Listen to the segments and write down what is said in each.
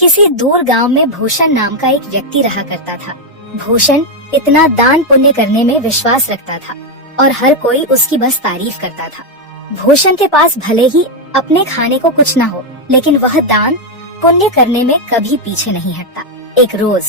किसी दूर गांव में भूषण नाम का एक व्यक्ति रहा करता था। भूषण इतना दान पुण्य करने में विश्वास रखता था और हर कोई उसकी बस तारीफ करता था। भूषण के पास भले ही अपने खाने को कुछ न हो, लेकिन वह दान पुण्य करने में कभी पीछे नहीं हटता। एक रोज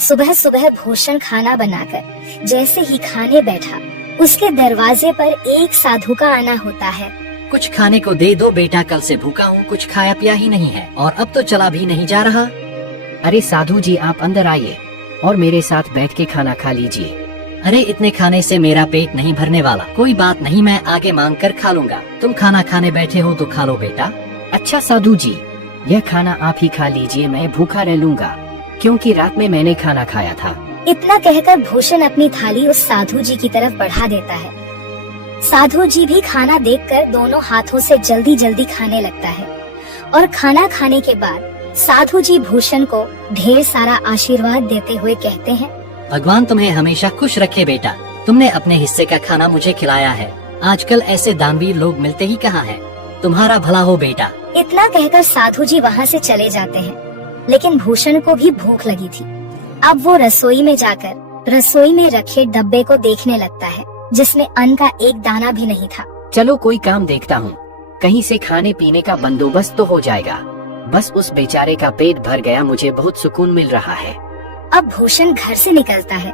सुबह सुबह भूषण खाना बनाकर जैसे ही खाने बैठा, उसके दरवाजे पर एक साधु का आना होता है। कुछ खाने को दे दो बेटा, कल से भूखा हूँ, कुछ खाया पिया ही नहीं है और अब तो चला भी नहीं जा रहा। अरे साधु जी, आप अंदर आइए और मेरे साथ बैठ के खाना खा लीजिए। अरे इतने खाने से मेरा पेट नहीं भरने वाला। कोई बात नहीं, मैं आगे मांग कर खा लूंगा। तुम खाना खाने बैठे हो तो खा लो बेटा। अच्छा साधु जी, यह खाना आप ही खा लीजिए, मैं भूखा रह लूंगा क्योंकि रात में मैंने खाना खाया था। इतना कहकर भूषण अपनी थाली उस साधु जी की तरफ बढ़ा देता है। साधु जी भी खाना देखकर दोनों हाथों से जल्दी जल्दी खाने लगता है और खाना खाने के बाद साधु जी भूषण को ढेर सारा आशीर्वाद देते हुए कहते हैं, भगवान तुम्हें हमेशा खुश रखे बेटा, तुमने अपने हिस्से का खाना मुझे खिलाया है। आजकल ऐसे दानवीर लोग मिलते ही कहाँ हैं। तुम्हारा भला हो बेटा। इतना कहकर साधु जी वहाँ से चले जाते हैं, लेकिन भूषण को भी भूख लगी थी। अब वो रसोई में जाकर रसोई में रखे डब्बे को देखने लगता है, जिसमें अन्न का एक दाना भी नहीं था। चलो कोई काम देखता हूँ, कहीं से खाने पीने का बंदोबस्त तो हो जाएगा। बस उस बेचारे का पेट भर गया, मुझे बहुत सुकून मिल रहा है। अब भूषण घर से निकलता है,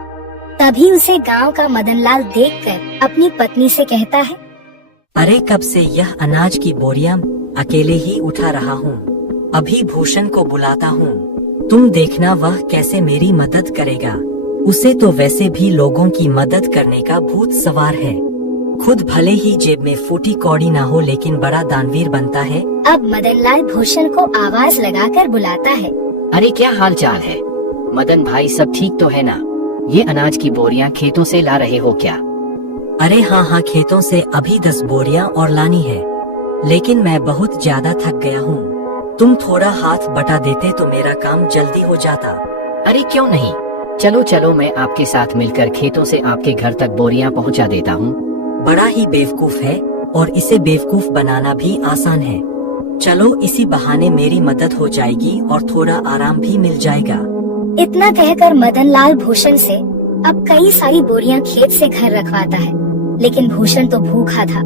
तभी उसे गांव का मदनलाल देखकर अपनी पत्नी से कहता है, अरे कब से यह अनाज की बोरियां अकेले ही उठा रहा हूँ। अभी भूषण को बुलाता हूँ, तुम देखना वह कैसे मेरी मदद करेगा। उसे तो वैसे भी लोगों की मदद करने का भूत सवार है। खुद भले ही जेब में फूटी कौड़ी ना हो, लेकिन बड़ा दानवीर बनता है। अब मदनलाल भूषण को आवाज लगाकर बुलाता है, अरे क्या हाल चाल है मदन भाई, सब ठीक तो है ना? ये अनाज की बोरियां खेतों से ला रहे हो क्या? अरे हाँ, खेतों से अभी 10 बोरियां और लानी है, लेकिन मैं बहुत ज्यादा थक गया हूँ। तुम थोड़ा हाथ बटा देते तो मेरा काम जल्दी हो जाता। अरे क्यों नहीं, चलो चलो, मैं आपके साथ मिलकर खेतों से आपके घर तक बोरियां पहुंचा देता हूं। बड़ा ही बेवकूफ है और इसे बेवकूफ बनाना भी आसान है। चलो इसी बहाने मेरी मदद हो जाएगी और थोड़ा आराम भी मिल जाएगा। इतना कहकर मदनलाल भूषण से अब कई सारी बोरियां खेत से घर रखवाता है, लेकिन भूषण तो भूखा था।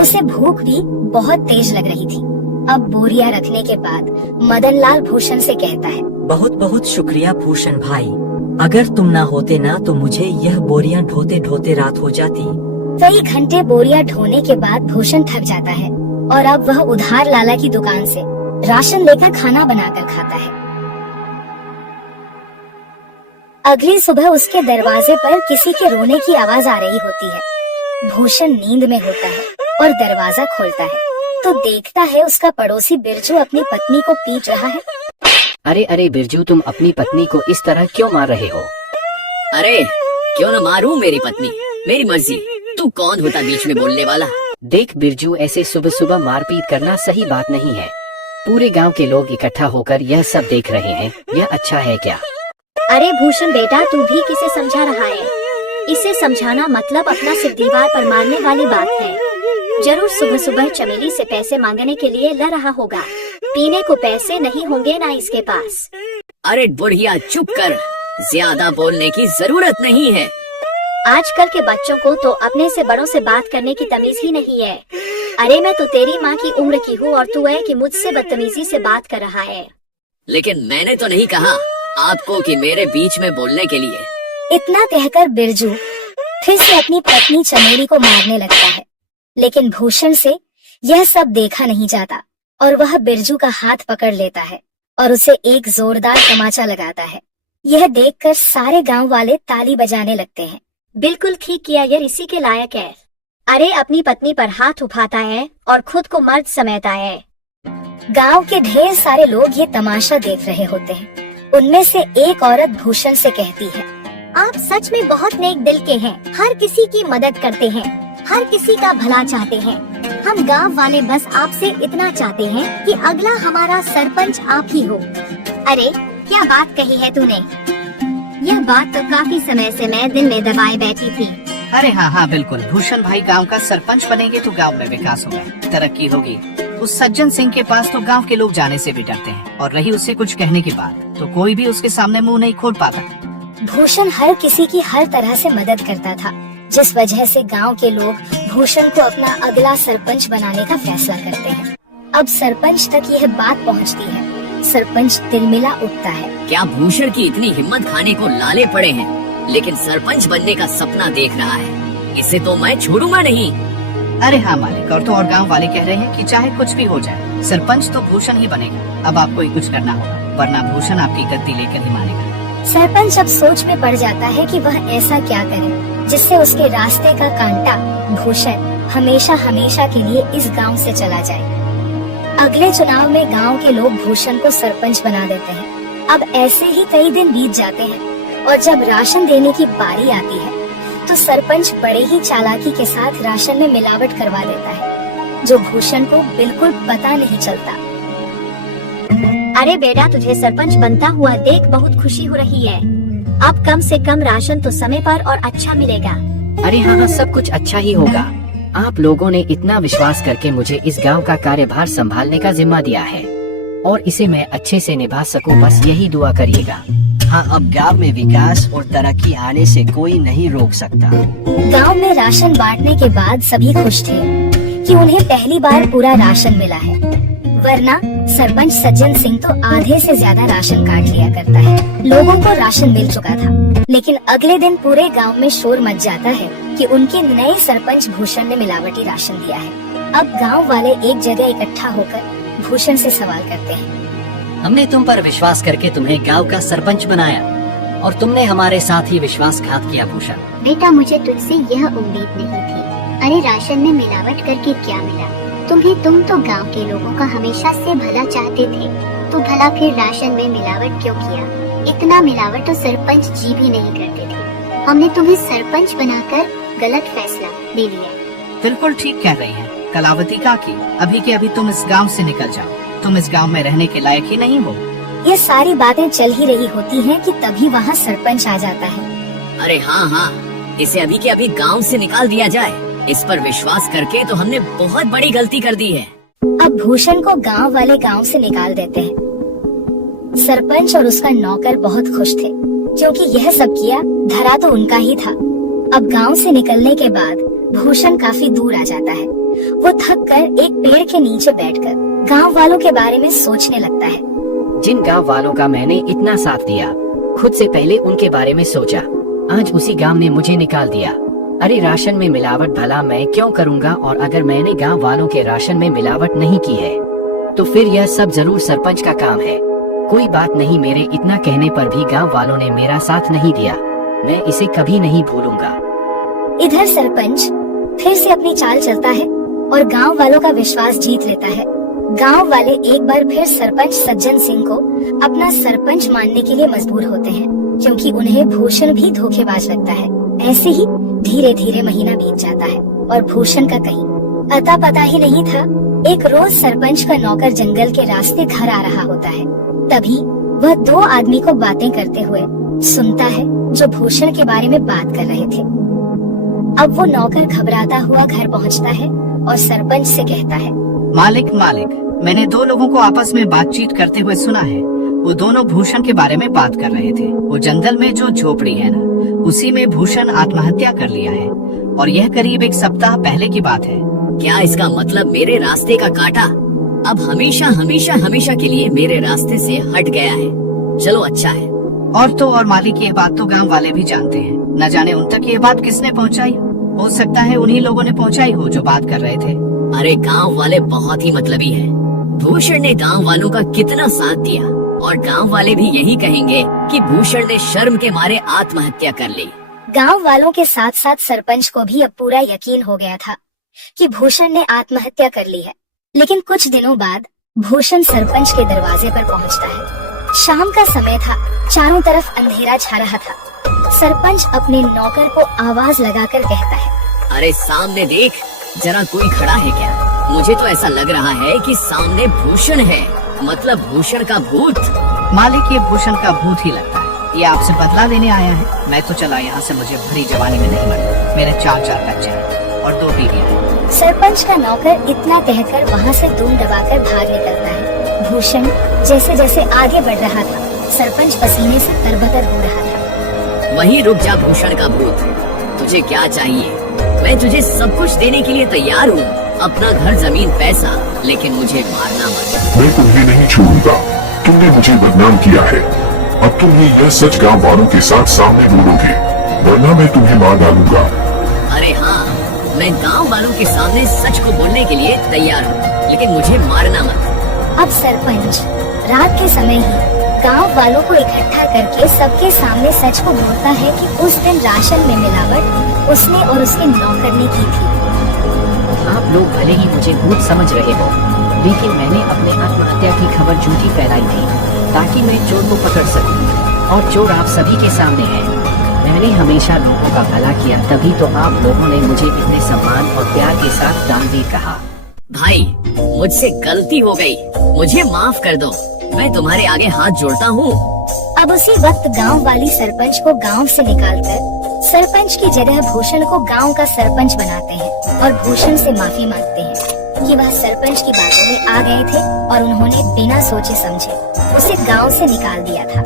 उसे भूख भी बहुत तेज लग रही थी। अब बोरियां रखने के बाद मदनलाल भूषण से कहता है, बहुत बहुत शुक्रिया भूषण भाई, अगर तुम ना होते ना तो मुझे यह बोरियां ढोते ढोते रात हो जाती। कई घंटे बोरियां ढोने के बाद भूषण थक जाता है और अब वह उधार लाला की दुकान से राशन लेकर खाना बनाकर खाता है। अगली सुबह उसके दरवाजे पर किसी के रोने की आवाज आ रही होती है। भूषण नींद में होता है और दरवाजा खोलता है तो देखता है उसका पड़ोसी बिरजू अपनी पत्नी को पीट रहा है। अरे अरे बिरजू, तुम अपनी पत्नी को इस तरह क्यों मार रहे हो? अरे क्यों न मारूं मेरी पत्नी, मेरी मर्जी, तू कौन होता बीच में बोलने वाला? देख बिरजू, ऐसे सुबह सुबह मारपीट करना सही बात नहीं है। पूरे गांव के लोग इकट्ठा होकर यह सब देख रहे हैं, यह अच्छा है क्या? अरे भूषण बेटा, तू भी किसे समझा रहा है? इसे समझाना मतलब अपना सिर दीवार पर मारने वाली बात है। जरूर सुबह सुबह चमेली से पैसे मांगने के लिए लड़ रहा होगा। पीने को पैसे नहीं होंगे ना इसके पास। अरे बुढ़िया चुप कर, ज्यादा बोलने की जरूरत नहीं है। आजकल के बच्चों को तो अपने से बड़ों से बात करने की तमीज ही नहीं है। अरे मैं तो तेरी माँ की उम्र की हूँ और तू है कि मुझसे बदतमीजी से बात कर रहा है। लेकिन मैंने तो नहीं कहा आपको कि मेरे बीच में बोलने के लिए। इतना कहकर बिरजू फिर से अपनी पत्नी चमेली को मारने लगता है, लेकिन भूषण से यह सब देखा नहीं जाता और वह बिरजू का हाथ पकड़ लेता है और उसे एक जोरदार तमाचा लगाता है। यह देखकर सारे गांव वाले ताली बजाने लगते हैं। बिल्कुल ठीक किया, यार इसी के लायक है। अरे अपनी पत्नी पर हाथ उठाता है और खुद को मर्द समझता है। गांव के ढेर सारे लोग ये तमाशा देख रहे होते हैं। उनमें से एक औरत भूषण से कहती है, आप सच में बहुत नेक दिल के हैं, हर किसी की मदद करते हैं, हर किसी का भला चाहते हैं। हम गांव वाले बस आपसे इतना चाहते हैं कि अगला हमारा सरपंच आप ही हो। अरे क्या बात कही है तूने? यह बात तो काफी समय से मैं दिल में दबाए बैठी थी। अरे हाँ बिल्कुल, भूषण भाई गांव का सरपंच बनेंगे तो गांव में विकास होगा, तरक्की होगी। उस सज्जन सिंह के पास तो गांव के लोग जाने से भी डरते हैं, और रही उससे कुछ कहने की बात तो कोई भी उसके सामने मुंह नहीं खोल पाता। भूषण हर किसी की हर तरह से मदद करता था, जिस वजह से गांव के लोग भूषण को अपना अगला सरपंच बनाने का फैसला करते हैं। अब सरपंच तक यह बात पहुंचती है। सरपंच तिलमिला उठता है। क्या भूषण की इतनी हिम्मत खाने को लाले पड़े हैं, लेकिन सरपंच बनने का सपना देख रहा है। इसे तो मैं छोड़ूंगा नहीं। अरे हाँ मालिक, और तो और गांव वाले कह रहे हैं कि चाहे कुछ भी हो जाए, सरपंच तो भूषण ही बनेगा। अब आपको ही कुछ करना होगा, वरना भूषण आपकी गद्दी लेकर ही मानेगा। सरपंच अब सोच में पड़ जाता है कि वह ऐसा क्या करे जिससे उसके रास्ते का कांटा भूषण हमेशा हमेशा के लिए इस गांव से चला जाए। अगले चुनाव में गांव के लोग भूषण को सरपंच बना देते हैं। अब ऐसे ही कई दिन बीत जाते हैं और जब राशन देने की बारी आती है तो सरपंच बड़े ही चालाकी के साथ राशन में मिलावट करवा देता है, जो भूषण को बिल्कुल पता नहीं चलता। अरे बेटा, तुझे सरपंच बनता हुआ देख बहुत खुशी हो रही है। अब कम से कम राशन तो समय पर और अच्छा मिलेगा। अरे हाँ, सब कुछ अच्छा ही होगा। आप लोगों ने इतना विश्वास करके मुझे इस गांव का कार्यभार संभालने का जिम्मा दिया है, और इसे मैं अच्छे से निभा सकूं, बस यही दुआ करिएगा। हाँ, अब गांव में विकास और तरक्की आने से कोई नहीं रोक सकता। गांव में राशन बांटने के बाद सभी खुश थे कि उन्हें पहली बार पूरा राशन मिला है, वरना सरपंच सज्जन सिंह तो आधे से ज्यादा राशन काट लिया करता है। लोगों को राशन मिल चुका था, लेकिन अगले दिन पूरे गांव में शोर मच जाता है कि उनके नए सरपंच भूषण ने मिलावटी राशन दिया है। अब गांव वाले एक जगह इकट्ठा होकर भूषण से सवाल करते हैं। हमने तुम पर विश्वास करके तुम्हें गांव का सरपंच बनाया, और तुमने हमारे साथ ही विश्वासघात किया भूषण। बेटा, मुझे तुझसे यह उम्मीद नहीं थी। अरे राशन में मिलावट करके क्या मिला तुम्हें? तुम तो गांव के लोगों का हमेशा से भला चाहते थे, तो भला फिर राशन में मिलावट क्यों किया? इतना मिलावट तो सरपंच जी भी नहीं करते थे। हमने तुम्हें सरपंच बनाकर गलत फैसला ले लिया। बिल्कुल ठीक कह रही हैं कलावती काकी। अभी के अभी तुम इस गांव से निकल जाओ। तुम इस गांव में रहने के लायक ही नहीं हो। ये सारी बातें चल ही रही होती हैं कि तभी वहाँ सरपंच आ जाता है। अरे हाँ, इसे अभी के अभी गांव से निकाल दिया जाए। इस पर विश्वास करके तो हमने बहुत बड़ी गलती कर दी है। अब भूषण को गांव वाले गांव से निकाल देते हैं। सरपंच और उसका नौकर बहुत खुश थे, क्योंकि यह सब किया धरा तो उनका ही था। अब गांव से निकलने के बाद भूषण काफी दूर आ जाता है। वो थक कर एक पेड़ के नीचे बैठकर गांव वालों के बारे में सोचने लगता है। जिन गांव वालों का मैंने इतना साथ दिया, खुद से पहले उनके बारे में सोचा, आज उसी गांव ने मुझे निकाल दिया। अरे राशन में मिलावट भला मैं क्यों करूंगा, और अगर मैंने गांव वालों के राशन में मिलावट नहीं की है तो फिर यह सब जरूर सरपंच का काम है। कोई बात नहीं, मेरे इतना कहने पर भी गांव वालों ने मेरा साथ नहीं दिया, मैं इसे कभी नहीं भूलूंगा। इधर सरपंच फिर से अपनी चाल चलता है और गांव वालों का विश्वास जीत लेता है। गांव वाले एक बार फिर सरपंच सज्जन सिंह को अपना सरपंच मानने के लिए मजबूर होते हैं, क्योंकि उन्हें भूषण भी धोखेबाज लगता है। ऐसे ही धीरे धीरे महीना बीत जाता है और भूषण का कहीं अता पता ही नहीं था। एक रोज सरपंच का नौकर जंगल के रास्ते घर आ रहा होता है। तभी वह दो आदमी को बातें करते हुए सुनता है, जो भूषण के बारे में बात कर रहे थे। अब वो नौकर घबराता हुआ घर पहुंचता है और सरपंच से कहता है, मालिक, मैंने दो लोगों को आपस में बातचीत करते हुए सुना है। वो दोनों भूषण के बारे में बात कर रहे थे। वो जंगल में जो झोपड़ी है ना, उसी में भूषण आत्महत्या कर लिया है, और यह करीब एक सप्ताह पहले की बात है। क्या इसका मतलब मेरे रास्ते का कांटा अब हमेशा हमेशा हमेशा के लिए मेरे रास्ते से हट गया है? चलो अच्छा है। और तो और मालिक, ये बात तो गांव वाले भी जानते हैं। न जाने उन तक ये बात किसने पहुंचाई। हो सकता है उन्हीं लोगों ने पहुंचाई हो जो बात कर रहे थे। अरे गांव वाले बहुत ही मतलबी हैं। भूषण ने गांव वालों का कितना साथ दिया, और गांव वाले भी यही कहेंगे कि भूषण ने शर्म के मारे आत्महत्या कर ली। गांव वालों के साथ साथ सरपंच को भी अब पूरा यकीन हो गया था कि भूषण ने आत्महत्या कर ली है। लेकिन कुछ दिनों बाद भूषण सरपंच के दरवाजे पर पहुंचता है। शाम का समय था, चारों तरफ अंधेरा छा रहा था। सरपंच अपने नौकर को आवाज लगाकर कहता है, अरे सामने देख, जरा कोई खड़ा है क्या? मुझे तो ऐसा लग रहा है कि सामने भूषण है, मतलब भूषण का भूत। मालिक, ये भूषण का भूत ही लगता है। ये आपसे बदला लेने आया है। मैं तो चला यहाँ से, मुझे भरी जवानी में नहीं मरना। मेरे 4 बच्चे हैं और 2 बीवियां हैं। सरपंच का नौकर इतना कहकर वहाँ से धूम दबाकर भाग निकलता है। भूषण जैसे जैसे आगे बढ़ रहा था, सरपंच पसीने से तरबतर हो रहा था। वहीं रुक जा भूषण का भूत, तुझे क्या चाहिए? मैं तुझे सब कुछ देने के लिए तैयार हूँ, अपना घर, जमीन, पैसा, लेकिन मुझे मारना मत। मैं तुम्हें नहीं छोड़ूंगा। तुमने मुझे बदनाम किया है। अब तुम यह सच गांव वालों के साथ सामने बोलोगे, वरना मैं तुम्हें मार डालूंगा। अरे हाँ, मैं गांव वालों के सामने सच को बोलने के लिए तैयार हूँ, लेकिन मुझे मारना मत। अब सरपंच रात के समय ही गांव वालों को इकट्ठा करके सबके सामने सच को बोलता है कि उस दिन राशन में मिलावट उसने और उसके नौकर ने की थी। आप लोग भले ही मुझे भूत समझ रहे हो, लेकिन मैंने अपने आत्महत्या की खबर झूठी फैलाई थी ताकि मैं चोर को पकड़ सकूं, और चोर आप सभी के सामने है। मैंने हमेशा लोगों का भला किया, तभी तो आप लोगों ने मुझे इतने सम्मान और प्यार के साथ दानवीर कहा। भाई, मुझसे गलती हो गई, मुझे माफ कर दो, मैं तुम्हारे आगे हाथ जोड़ता हूँ। अब उसी वक्त गांव वाली सरपंच को गांव से निकालकर सरपंच की जगह भूषण को गांव का सरपंच बनाते हैं और भूषण से माफी मांगते हैं कि वह सरपंच की बातों में आ गए थे और उन्होंने बिना सोचे समझे उसे गांव से निकाल दिया था।